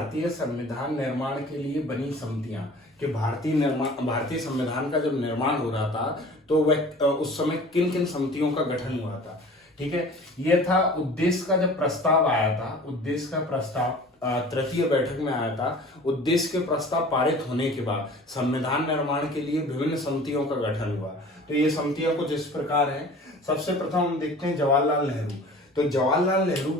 भारतीय संविधान निर्माण के लिए बनी समितियां कि भारतीय संविधान का जब निर्माण हो रहा था तो वह उस समय किन किन समितियों का गठन हुआ था। ठीक है, यह था उद्देश्य का जब प्रस्ताव आया था, उद्देश्य का प्रस्ताव तृतीय बैठक में आया था। उद्देश्य के प्रस्ताव पारित होने के बाद संविधान निर्माण के लिए विभिन्न समितियों का गठन हुआ। तो ये समितियां कुछ इस प्रकार हैं। सबसे प्रथम हम देखते हैं जवाहरलाल नेहरू। तो जवाहरलाल नेहरू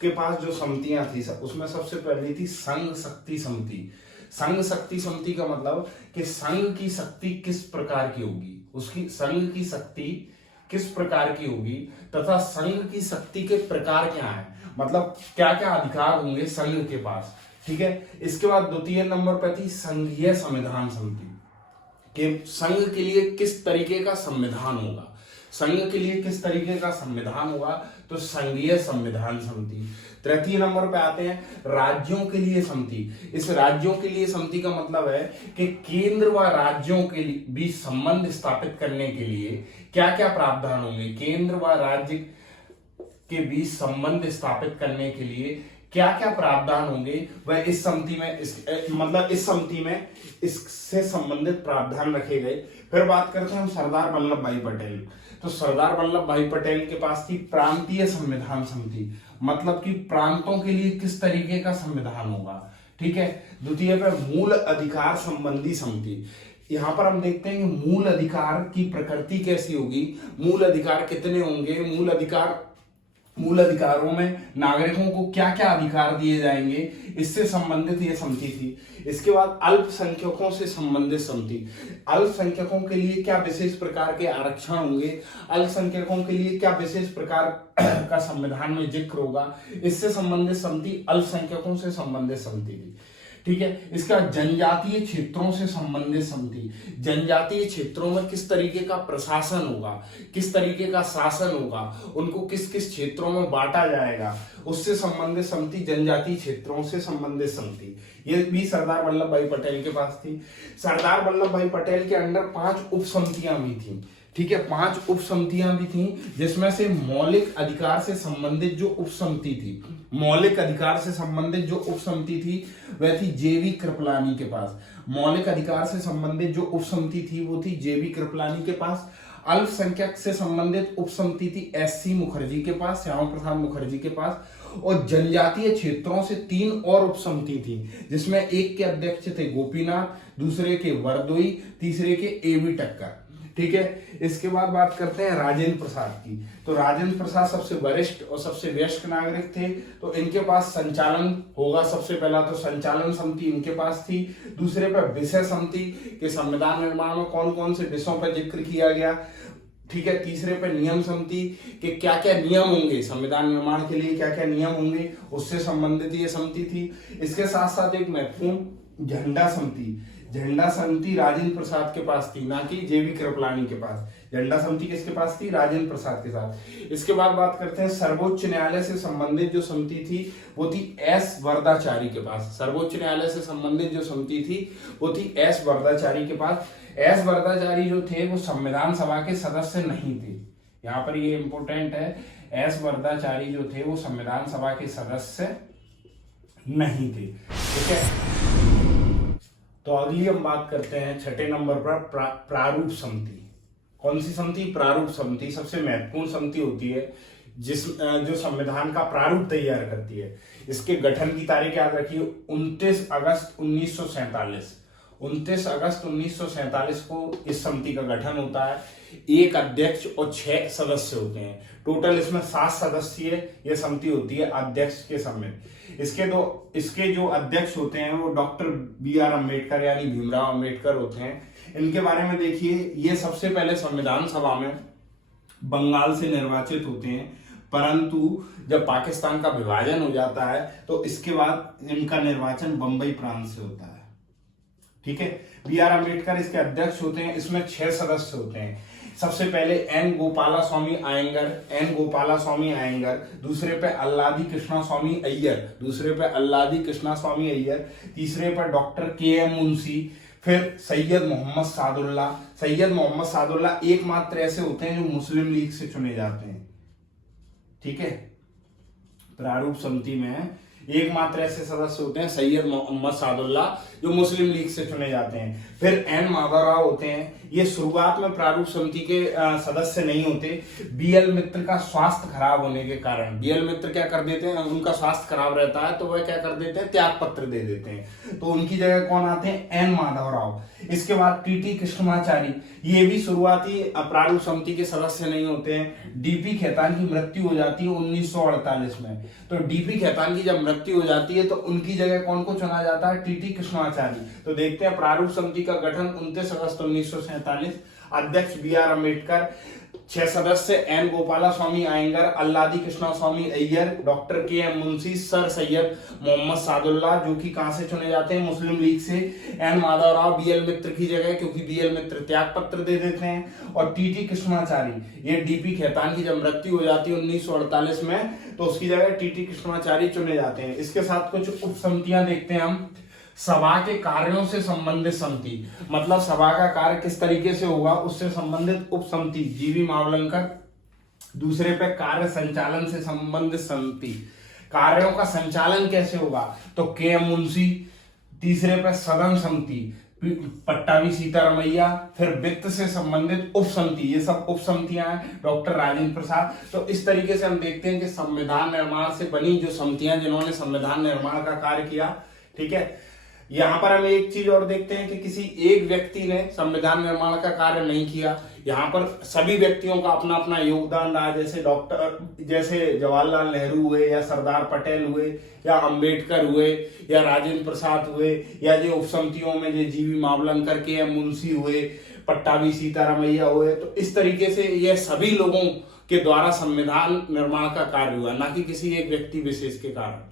के पास जो समितियां थी उसमें सबसे पहली थी संघ शक्ति समिति। संघ शक्ति समिति का मतलब कि संघ की शक्ति किस प्रकार की होगी, उसकी संघ की शक्ति किस प्रकार की होगी तथा संघ की शक्ति के प्रकार क्या है, मतलब क्या क्या अधिकार होंगे संघ के पास। ठीक है, इसके बाद द्वितीय नंबर पर थी संघीय संविधान समिति कि संघ के लिए किस तरीके का संविधान होगा, संघ के लिए किस तरीके का संविधान होगा, तो संघीय संविधान समिति। तृतीय नंबर पे आते हैं राज्यों के लिए समिति। इस राज्यों के लिए समिति का मतलब है कि केंद्र व राज्यों के बीच संबंध स्थापित करने के लिए क्या क्या प्रावधान होंगे, केंद्र व राज्य के बीच संबंध स्थापित करने के लिए क्या क्या प्रावधान होंगे, वह इस समिति में इस समिति में इससे संबंधित प्रावधान रखे गए। फिर बात करते हैं हम सरदार वल्लभ भाई पटेल। तो सरदार वल्लभ भाई पटेल के पास थी प्रांतीय संविधान समिति, मतलब कि प्रांतों के लिए किस तरीके का संविधान होगा। ठीक है, द्वितीय पे मूल अधिकार संबंधी समिति। यहां पर हम देखते हैं कि मूल अधिकार की प्रकृति कैसी होगी, मूल अधिकार कितने होंगे, मूल अधिकारों में नागरिकों को क्या क्या अधिकार दिए जाएंगे, इससे संबंधित ये समिति थी। इसके बाद अल्पसंख्यकों से संबंधित समिति। अल्पसंख्यकों के लिए क्या विशेष प्रकार के आरक्षण होंगे, अल्पसंख्यकों के लिए क्या विशेष प्रकार का संविधान में जिक्र होगा, इससे संबंधित समिति अल्पसंख्यकों से संबंधित समिति थी। ठीक है, इसका जनजातीय क्षेत्रों से संबंधित समिति। जनजातीय क्षेत्रों में किस तरीके का प्रशासन होगा, किस तरीके का शासन होगा, उनको किस किस क्षेत्रों में बांटा जाएगा, उससे संबंधित समिति जनजातीय क्षेत्रों से संबंधित समिति। ये भी सरदार वल्लभ भाई पटेल के पास थी। सरदार वल्लभ भाई पटेल के अंडर 5 उप समितियां भी थी। ठीक है, 5 उप समितियां भी थी, जिसमें से मौलिक अधिकार से संबंधित जो उप समिति थी, मौलिक अधिकार से संबंधित जो उप समिति थी वह थी जेवी कृपलानी के पास। मौलिक अधिकार से संबंधित जो उप समिति थी वो थी जेवी कृपलानी के पास। अल्पसंख्यक से संबंधित उप समिति थी एससी मुखर्जी के पास, श्यामा प्रसाद मुखर्जी के पास। और जनजातीय क्षेत्रों से 3 और उप समिति थी, जिसमें एक के अध्यक्ष थे गोपीनाथ, दूसरे के वरदोई, तीसरे के एवी टक्कर। ठीक है, इसके बाद बात करते हैं राजेंद्र प्रसाद की। तो राजेंद्र प्रसाद सबसे वरिष्ठ और सबसे वयस्क नागरिक थे, तो इनके पास संचालन होगा। सबसे पहला तो संचालन समिति इनके पास थी। दूसरे पर विषय समिति के संविधान निर्माण में कौन कौन से विषयों पर जिक्र किया गया। ठीक है, तीसरे पर नियम समिति के क्या क्या नियम होंगे, संविधान निर्माण के लिए क्या क्या नियम होंगे, उससे संबंधित ये समिति थी। इसके साथ साथ एक महत्वपूर्ण झंडा समिति। झंडा समिति राजेंद्र प्रसाद के पास थी, ना कि जेवी कृपलानी के पास। झंडा समिति किसके पास थी, राजेंद्र प्रसाद के साथ। इसके बाद बात करते हैं सर्वोच्च न्यायालय से संबंधित जो समिति थी वो थी एस वरदाचारी के पास। सर्वोच्च न्यायालय से संबंधित जो समिति थी वो थी एस वरदाचारी के पास। एस वरदाचारी जो थे वो संविधान सभा के सदस्य नहीं थे। यहाँ पर ये इंपोर्टेंट है, एस वरदाचारी जो थे वो संविधान सभा के सदस्य नहीं थे। ठीक है, तो अगली हम बात करते हैं छठे नंबर पर प्रारूप समिति। कौन सी समिति, प्रारूप समिति। सबसे महत्वपूर्ण समिति होती है जो संविधान का प्रारूप तैयार करती है। इसके गठन की तारीख याद रखिए 29 अगस्त 1947। 29 अगस्त 1947 को इस समिति का गठन होता है। एक अध्यक्ष और 6 सदस्य होते हैं। टोटल इसमें 7 सदस्यीय यह समिति होती है अध्यक्ष के समेत। इसके जो अध्यक्ष होते हैं वो डॉक्टर BR अम्बेडकर यानी भीमराव अम्बेडकर होते हैं। इनके बारे में देखिए, ये सबसे पहले संविधान सभा में बंगाल से निर्वाचित होते हैं, परंतु जब पाकिस्तान का विभाजन हो जाता है तो इसके बाद इनका निर्वाचन बंबई प्रांत से होता है। ठीक है, BR अम्बेडकर इसके अध्यक्ष होते हैं। इसमें 6 सदस्य होते हैं। सबसे पहले एन गोपाला स्वामी अयंगर, दूसरे पे अल्लादी कृष्णा स्वामी अय्यर, तीसरे पे डॉक्टर KM मुंशी, फिर सैयद मोहम्मद सादुल्ला एकमात्र ऐसे होते हैं जो मुस्लिम लीग से चुने जाते हैं। ठीक है, प्रारूप समिति में एकमात्र ऐसे सदस्य होते हैं सैयद मोहम्मद सादुल्लाह, जो मुस्लिम लीग से चुने जाते हैं। फिर एन माधवराव होते हैं, ये शुरुआत में प्रारूप समिति के सदस्य नहीं होते। बीएल मित्र का स्वास्थ्य खराब होने के कारण, बीएल मित्र क्या कर देते हैं, उनका स्वास्थ्य खराब रहता है तो वह क्या कर देते हैं, त्याग पत्र दे देते हैं। तो उनकी जगह कौन आते हैं, एन माधवराव। इसके बाद टीटी कृष्णमाचारी, ये भी शुरुआती प्रारूप समिति के सदस्य नहीं होते हैं। डीपी खेतान की मृत्यु हो जाती है 1948 में। तो डीपी खेतान की जब मृत्यु हो जाती है तो उनकी जगह कौन को चुना जाता है, टीटी कृष्णमाचारी। तो देखते हैं प्रारूप समिति का गठन 29 अगस्त 1947। अध्यक्ष BR अम्बेडकर, 6 सदस्य N Gopalaswami Ayyangar, Alladi Krishnaswami Iyer, doctor KM Munshi, sir Syed Mohammad Saadullah, जो कि कहां से चुने जाते हैं, मुस्लिम लीग से। एन माधवराव BL मित्र की जगह, क्योंकि BL मित्र त्याग पत्र दे देते हैं। और टीटी कृष्णमाचारी, ये डीपी खेतान की जब मृत्यु हो जाती है 1948 में, तो उसकी जगह टीटी कृष्णमाचारी चुने जाते हैं। इसके साथ कुछ उप समितियां देखते हैं हम। सभा के कार्यों से संबंधित समिति, मतलब सभा का कार्य किस तरीके से होगा उससे संबंधित उप समिति, जीवी मावलंकर। दूसरे पे कार्य संचालन से संबंधित समिति, कार्यों का संचालन कैसे होगा, तो KM मुंशी। तीसरे पे सदन समिति, पट्टाभी सीतारमैया। फिर वित्त से संबंधित उप समिति, ये सब उप समितियां हैं, डॉक्टर राजेंद्र प्रसाद। तो इस तरीके से हम देखते हैं कि संविधान निर्माण से बनी जो समितियां, जिन्होंने संविधान निर्माण का कार्य किया। ठीक है, यहाँ पर हम एक चीज और देखते हैं कि किसी एक व्यक्ति ने संविधान निर्माण का कार्य नहीं किया। यहाँ पर सभी व्यक्तियों का अपना अपना योगदान रहा, जैसे जवाहरलाल नेहरू हुए, या सरदार पटेल हुए, या अंबेडकर हुए, या राजेंद्र प्रसाद हुए, या जो उपसमितियों में जो जीवी मावलंकर, KM मुंशी हुए, पट्टाभी सीतारमैया हुए। तो इस तरीके से यह सभी लोगों के द्वारा संविधान निर्माण का कार्य हुआ, ना कि किसी एक व्यक्ति विशेष के कारण।